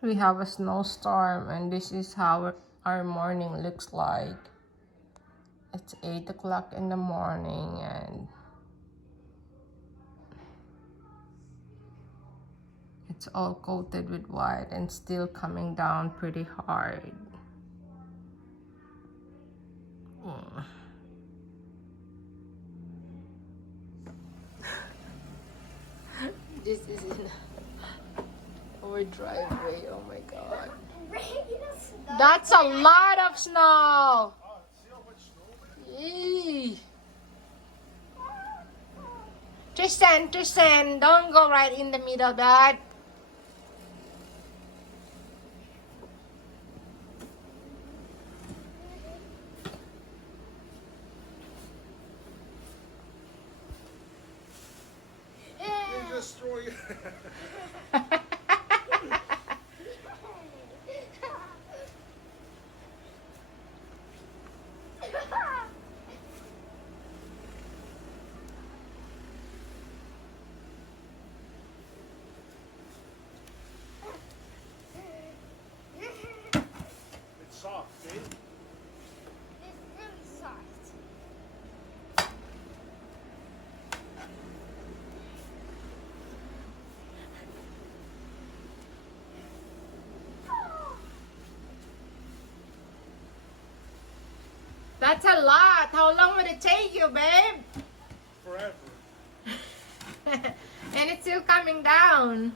We have a snowstorm, and this is how our morning looks like. It's 8 o'clock in the morning, and it's all coated with white and still coming down pretty hard. This is in our driveway. Oh my god. That's a lot of snow. Eee. Tristan, don't go right in the middle, Dad. You're destroying. It's soft, babe. It's really soft. That's a lot. How long would it take you, babe? Forever. And it's still coming down.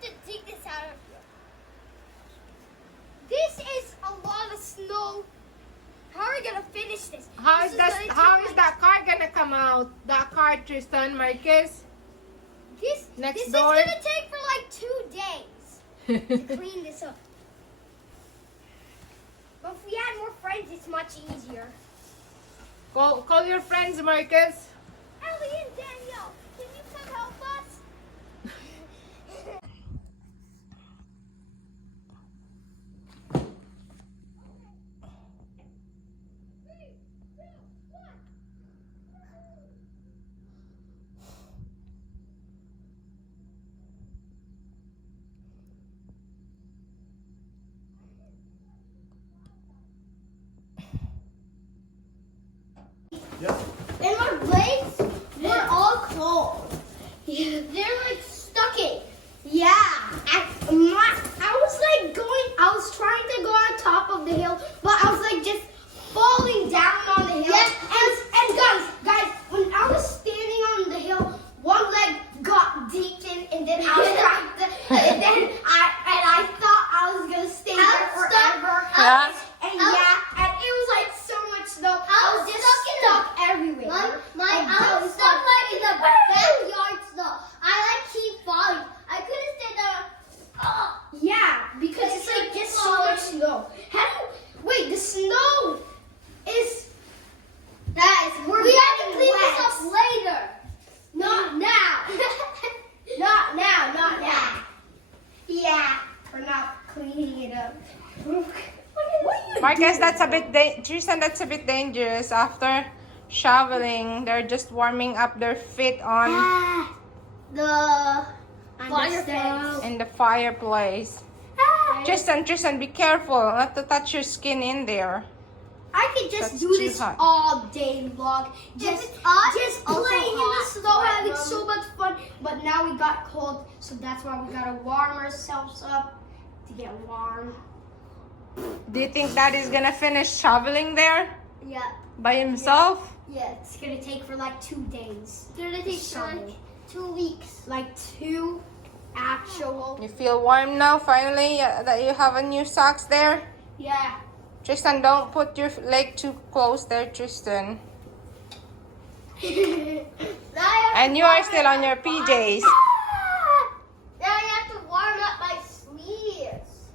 To take this out of here. This is a lot of snow. How are we gonna finish this? How This is gonna take that car gonna come out? That car, Tristan, Marcus? This Next this door? is gonna take for like 2 days to clean this up. But if we had more friends, it's much easier. Call your friends, Marcus. Ellie and Danielle, can you come help us? Yep. And my legs were all cold. They're like stuck in. Yeah. I was trying to go on top of the hill, but I was like just falling down on the hill. Yes. And guys, when I was standing on the hill, one leg got deep in, and then I was trying to, and then I thought I was gonna stay there forever. Yeah. And it was like so much snow. I was just stuck everywhere. I was stuck like in the backyard snow. I like keep falling. I couldn't stay there. Yeah, because it's like just so much snow. Wait, the snow is. Guys, We're we have to getting clean wet. this up later. Not now. Not now. Yeah, we're not cleaning it up. Marcus, that's a bit Tristan, that's a bit dangerous. After shoveling, they're just warming up their feet on The Understand. in the fireplace. Tristan, be careful not to touch your skin in there. I could just That's do too this hot. all day long. Just also playing in the hot, snow, but, having so much fun. But now we got cold, so that's why we gotta warm ourselves up to get warm. Do you think Daddy's gonna finish shoveling there Yeah. by himself? Yeah, it's gonna take for like 2 days. It's gonna take Shovel. like 2 weeks. Like 2 actual. You feel warm now, finally, that you have a new socks there? Yeah. Tristan, don't put your leg too close there, Tristan. And you are still on your PJs. Now I have to warm up my sleeves.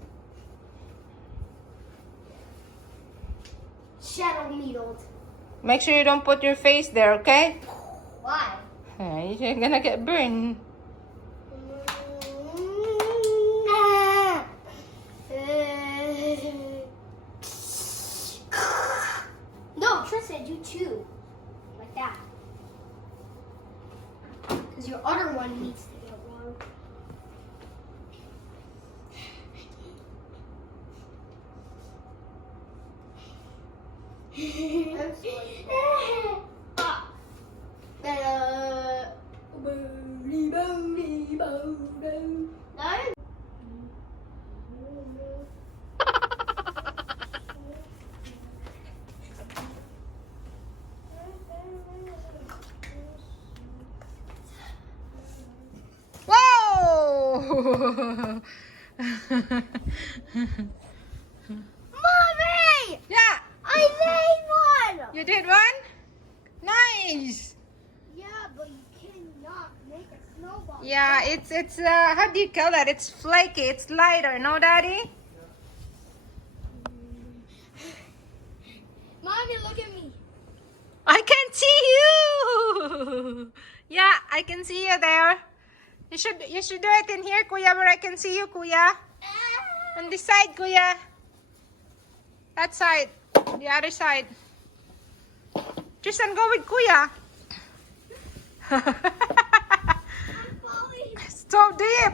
Shadow needled. Make sure you don't put your face there, okay? Why? You're gonna get burned. No, Tristan, you too. Like that. Because your other one needs to get warm. Whoa! Mommy! Yeah, I made one! you did one? Nice. Yeah, but you cannot make a snowball. Yeah, it's how do you call that? It's flaky. It's lighter, no, Daddy? Mommy, look at me. I can see you. Yeah, I can see you there. You should do it in here, Kuya, where I can see you, Kuya. On this side, Kuya. That side. The other side. Tristan, go with Kuya. So deep.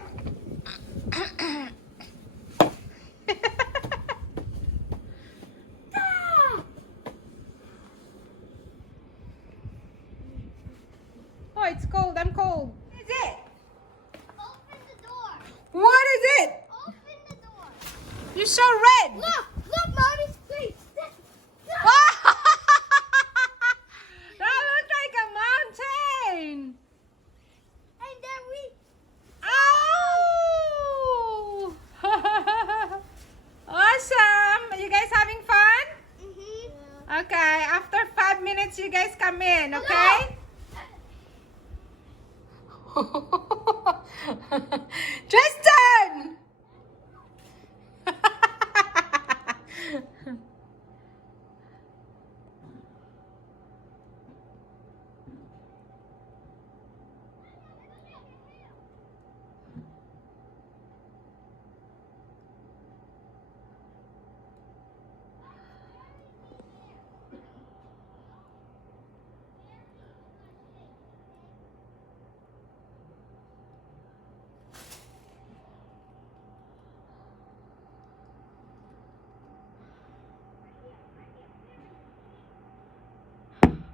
Oh, it's cold. I'm cold. What is it? Open the door. What is it? Open the door. You're so red. Look, Mommy's face. That looks like a mountain. And then we. Oh! Awesome. Are you guys having fun? Okay, after 5 minutes, you guys come in, okay? Tristan!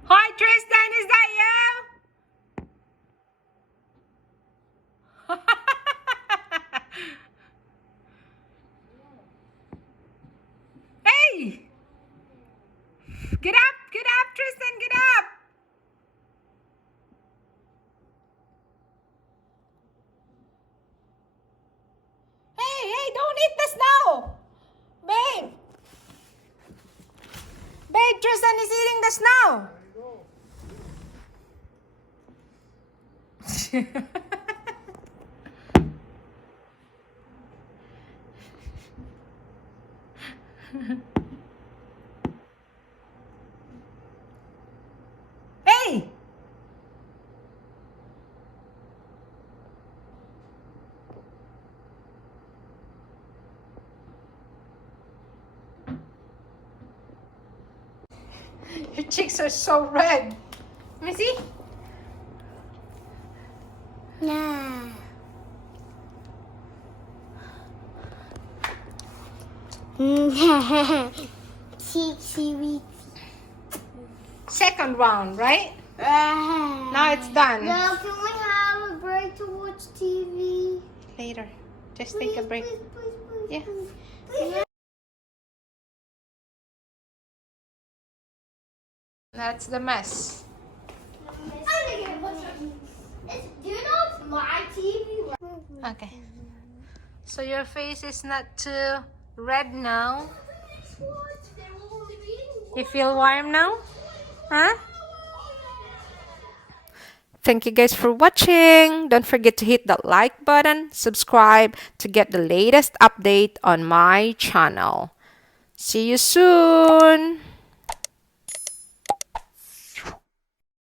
Hi, Tristan, is that you? Hey! Get up, Tristan, get up! Hey, don't eat the snow! Babe! Babe, Tristan is eating the snow! Hey! Your cheeks are so red. Let me see. Nah. Cheeky. Second round, right? Now it's done. Now can we have a break to watch TV? Later. Just take a break. Please, Yeah. please. That's the mess. Do you know it's my TV? Okay. So your face is not too red now. You feel warm now? Huh? Thank you guys for watching. Don't forget to hit that like button, subscribe to get the latest update on my channel. See you soon.